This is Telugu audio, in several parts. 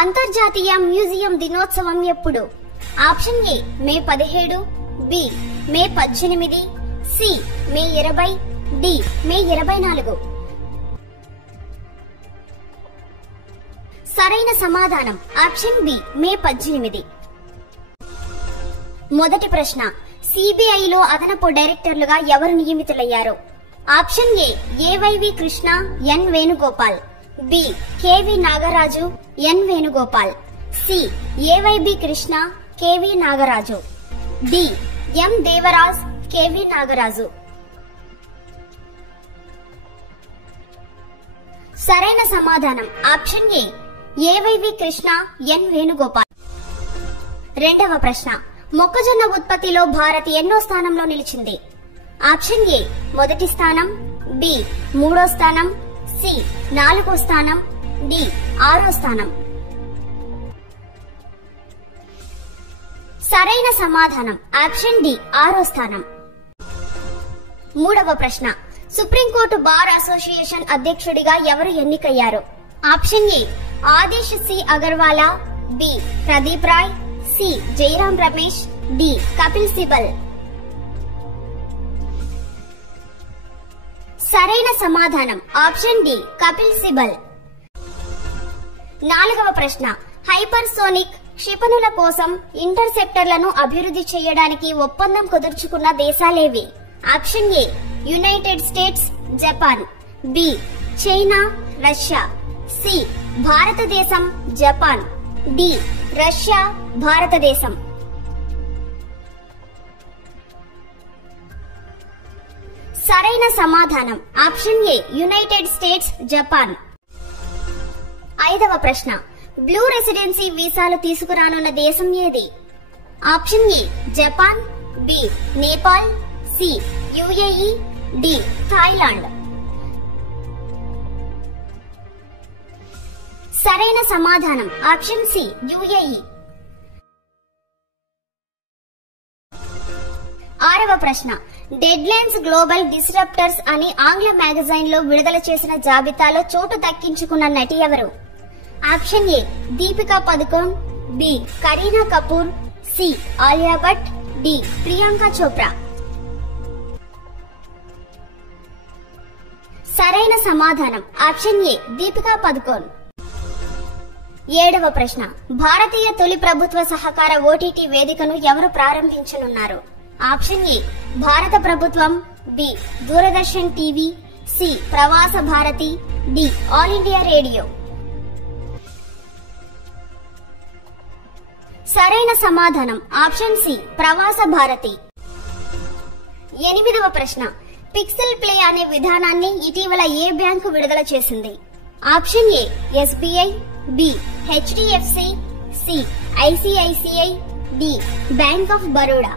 అంతర్జాతీయ మ్యూజియం దినోత్సవం ఎప్పుడు? Option A May 17, B May 18, C May 20, D May 24. సరైన సమాధానం ఆప్షన్ బి మే 18. మొదటి ప్రశ్న, సిబిఐలో అదనపు డైరెక్టర్లుగా ఎవరు నియమితులయ్యారు? Option A AYV Krishna, N Venugopal, B KV Nagaraju, N Venugopal, C AYB Krishna, KV Nagaraju, D M Devaraj, KV Nagaraju. సరైన సమాధానం option A AYV Krishna, N Venugopal. రెండవ ప్రశ్న, మొక్కజొన్న ఉత్పత్తిలో భారత్ ఎన్నో స్థానంలో నిలిచింది? ఆప్షన్ ఏ మొదటి స్థానం, బి 3వ స్థానం, సి 4వ స్థానం, డి 6వ స్థానం. సరైన సమాధానం ఆప్షన్ డి 6వ స్థానం. మూడవ ప్రశ్న, సుప్రీంకోర్టు బార్ అసోసియేషన్ అధ్యక్షుడిగా ఎవరు ఎన్నికయ్యారు? Option A Adesh C Agarwala, B Pradeep Rai, C Jairam Ramesh, D Kapil Sibal. సరైన సమాధానం ఆప్షన్ డి కపిల్ సిబల్. నాలుగవ ప్రశ్న, హైపర్సోనిక్ క్షిపణుల కోసం ఇంటర్సెప్టర్లను అభివృద్ధి చేయడానికి ఒప్పందం కుదుర్చుకున్న దేశాలేవి? Option A United States, Japan, B China, Russia, C భారతదేశం, జపాన్, డి రష్యా, భారతదేశం. సరైన సమాధానం option A United States, Japan. ఐదవ ప్రశ్న, బ్లూ రెసిడెన్సీ వీసాలు తీసుకురానున్న దేశం ఏది? Option A Japan, B Nepal, C UAE, D Thailand. సరైన సమాధానం ఆప్షన్ సి యుఏఈ. ఆరవ ప్రశ్న, డెడ్లైన్స్ గ్లోబల్ డిస్రప్టర్స్ అని ఆంగ్ల మ్యాగజైన్ లో విడుదల చేసిన జాబితాలో చోటు దక్కించుకున్న నటి ఎవరు? Option A Deepika Padukone, B Kareena Kapoor, C Alia Bhatt, D Priyanka Chopra. సరైన సమాధానం ఆప్షన్ ఏ దీపికా పదుకోన్. ఏడవ ప్రశ్న, భారతీయ తొలి ప్రభుత్వ సహకార ఓటీటీ వేదికను ఎవరు ప్రారంభించనున్నారు? ఆప్షన్ ఏ భారత ప్రభుత్వం, B Doordarshan TV, C Pravasa Bharati, D All India Radio. సరైన సమాధానం ఆప్షన్ సి ప్రవాస భారతి. ఎనిమిదవ ప్రశ్న, పిక్సెల్ ప్లే అనే విధానాన్ని ఇటీవల ఏ బ్యాంకు విడుదల చేసింది? Option A SBI, B HDFC, C ICICI, D Bank of Baroda.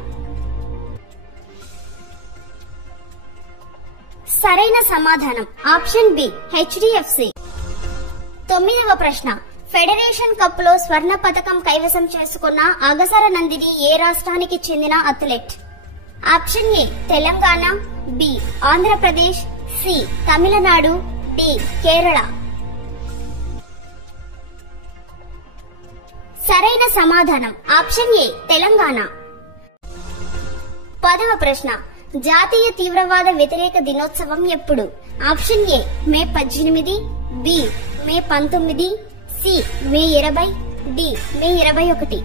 సరైన సమాధానం ఆప్షన్ బి హెచ్డిఎఫ్సి. తొమ్మిదవ ప్రశ్న, ఫెడరేషన్ కప్ లో స్వర్ణ పతకం కైవసం చేసుకున్న అగసర నందిని ఏ రాష్ట్రానికి చెందిన అథ్లెట్? Option A Telangana, B Andhra Pradesh, C Tamil Nadu, D Kerala. సరైన సమాధానం ఆప్షన్ ఏ తెలంగాణ. 10వ ప్రశ్న, జాతీయ తీవ్రవాద వ్యతిరేక దినోత్సవం ఎప్పుడు? Option A May 18, B May 19, C May 20, D May 21.